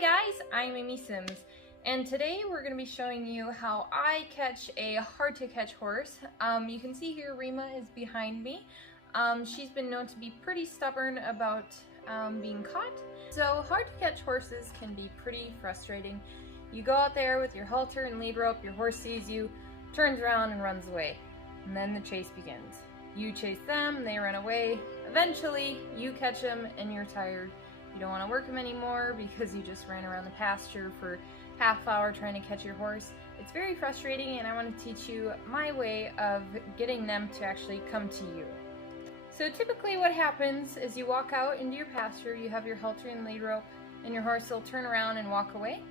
Hi guys, I'm Amy Sims, and today we're going to be showing you how I catch a hard to catch horse. You can see here Rima is behind me. She's been known to be pretty stubborn about being caught. So hard to catch horses can be pretty frustrating. You go out there with your halter and lead rope, your horse sees you, turns around and runs away. And then the chase begins. You chase them, they run away. Eventually, you catch them and you're tired. You don't want to work them anymore because you just ran around the pasture for half hour trying to catch your horse. It's very frustrating, and I want to teach you my way of getting them to actually come to you. So typically what happens is you walk out into your pasture, you have your halter and lead rope, and your horse will turn around and walk away.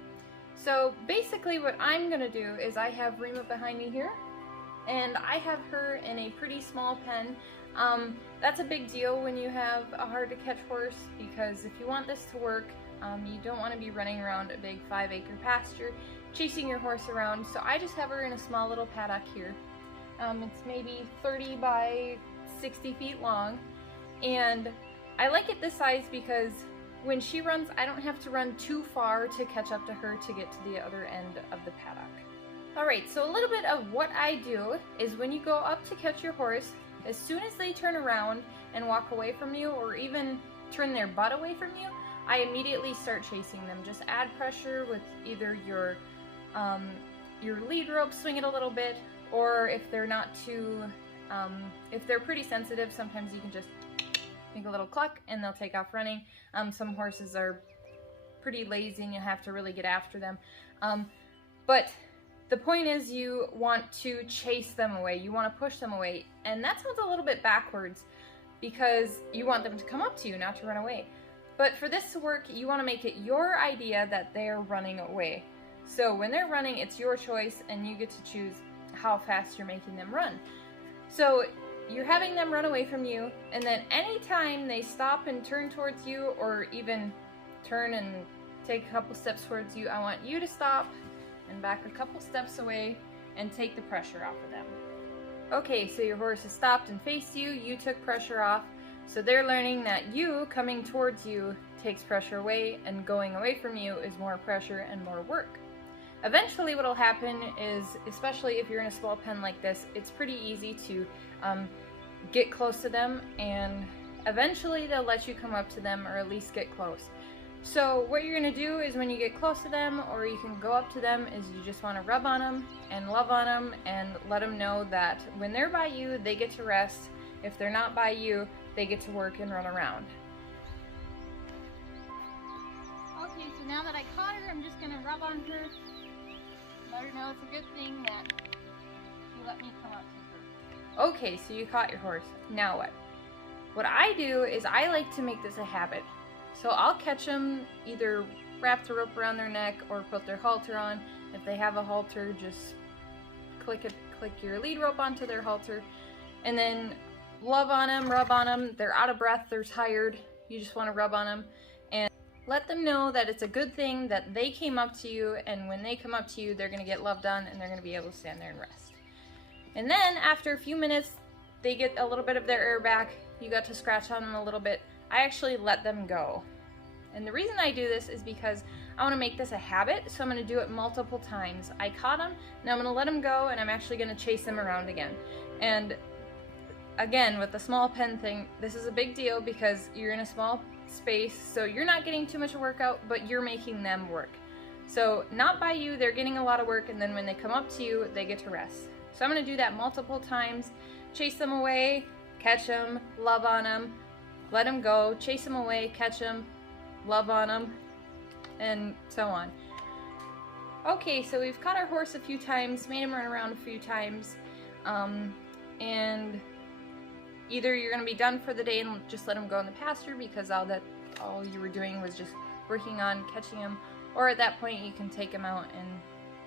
So basically what I'm going to do is I have Rima behind me here, and I have her in a pretty small pen. That's a big deal when you have a hard to catch horse, because if you want this to work, you don't want to be running around a big 5-acre pasture chasing your horse around. So I just have her in a small little paddock here. It's maybe 30 by 60 feet long, and I like it this size because when she runs, I don't have to run too far to catch up to her to get to the other end of the paddock. Alright, so a little bit of what I do is when you go up to catch your horse, as soon as they turn around and walk away from you, or even turn their butt away from you, I immediately start chasing them. Just add pressure with either your lead rope, swing it a little bit, or if they're not too, if they're pretty sensitive, sometimes you can just make a little cluck and they'll take off running. Some horses are pretty lazy and you have to really get after them. But the point is you want to chase them away, you want to push them away, and that sounds a little bit backwards because you want them to come up to you, not to run away. But for this to work, you want to make it your idea that they're running away. So when they're running, it's your choice and you get to choose how fast you're making them run. So you're having them run away from you, and then anytime they stop and turn towards you, or even turn and take a couple steps towards you, I want you to stop and back a couple steps away and take the pressure off of them. Okay, so your horse has stopped and faced you, you took pressure off, so they're learning that you coming towards you takes pressure away, and going away from you is more pressure and more work. Eventually what will happen is, especially if you're in a small pen like this, it's pretty easy to get close to them, and eventually they'll let you come up to them or at least get close. So what you're going to do is when you get close to them, or you can go up to them, is you just want to rub on them and love on them and let them know that when they're by you, they get to rest. If they're not by you, they get to work and run around. Okay, so now that I caught her, I'm just going to rub on her, let her know it's a good thing that you let me come up to her. Okay, so you caught your horse. Now what? What I do is I like to make this a habit. So I'll catch them, either wrap the rope around their neck or put their halter on. If they have a halter, just click your lead rope onto their halter, and then love on them, rub on them. They're out of breath, they're tired. You just want to rub on them and let them know that it's a good thing that they came up to you, and when they come up to you, they're going to get loved on and they're going to be able to stand there and rest. And then after a few minutes, they get a little bit of their air back. You got to scratch on them a little bit. I actually let them go. And the reason I do this is because I want to make this a habit, so I'm going to do it multiple times. I caught them, now I'm going to let them go, and I'm actually going to chase them around again. And again, with the small pen thing, this is a big deal because you're in a small space, so you're not getting too much workout, but you're making them work. So not by you, they're getting a lot of work, and then when they come up to you, they get to rest. So I'm going to do that multiple times. Chase them away, catch them, love on them, let them go, chase them away, catch them, love on them, and so on. Okay, so we've caught our horse a few times, made him run around a few times, and either you're going to be done for the day and just let him go in the pasture because all you were doing was just working on catching him, or at that point you can take him out and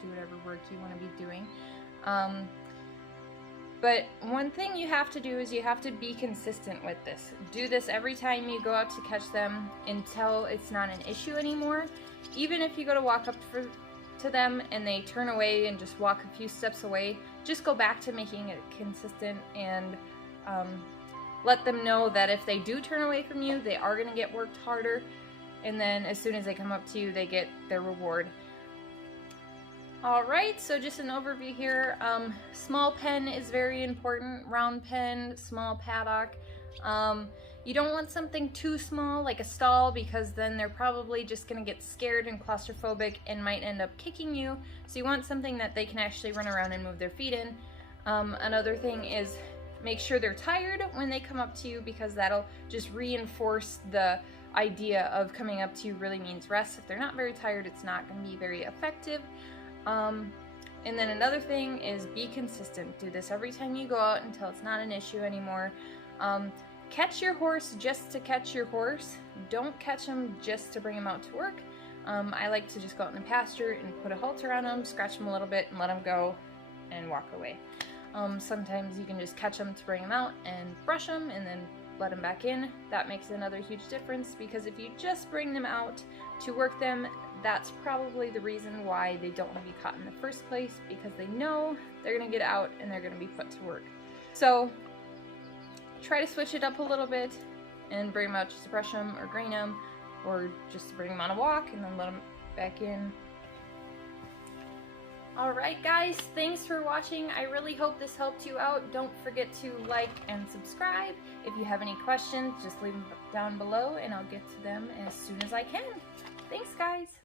do whatever work you want to be doing. But one thing you have to do is you have to be consistent with this. Do this every time you go out to catch them until it's not an issue anymore. Even if you go to walk up to them and they turn away and just walk a few steps away, just go back to making it consistent and let them know that if they do turn away from you, they are going to get worked harder. and then as soon as they come up to you, they get their reward. Alright, so just an overview here. Small pen is very important. Round pen, small paddock. You don't want something too small like a stall, because then they're probably just going to get scared and claustrophobic and might end up kicking you. So you want something that they can actually run around and move their feet in. Another thing is make sure they're tired when they come up to you, because that'll just reinforce the idea of coming up to you really means rest. If they're not very tired, it's not going to be very effective. And then another thing is be consistent. Do this every time you go out until it's not an issue anymore. Catch your horse just to catch your horse. Don't catch them just to bring them out to work. I like to just go out in the pasture and put a halter on them, scratch them a little bit, and let them go and walk away. Sometimes you can just catch them to bring them out and brush them and then let them back in. That makes another huge difference, because if you just bring them out to work them, that's probably the reason why they don't want to be caught in the first place, because they know they're going to get out and they're going to be put to work. So try to switch it up a little bit and bring them out just to brush them or grain them, or just to bring them on a walk and then let them back in. Alright guys, thanks for watching. I really hope this helped you out. Don't forget to like and subscribe. If you have any questions, just leave them down below and I'll get to them as soon as I can. Thanks guys!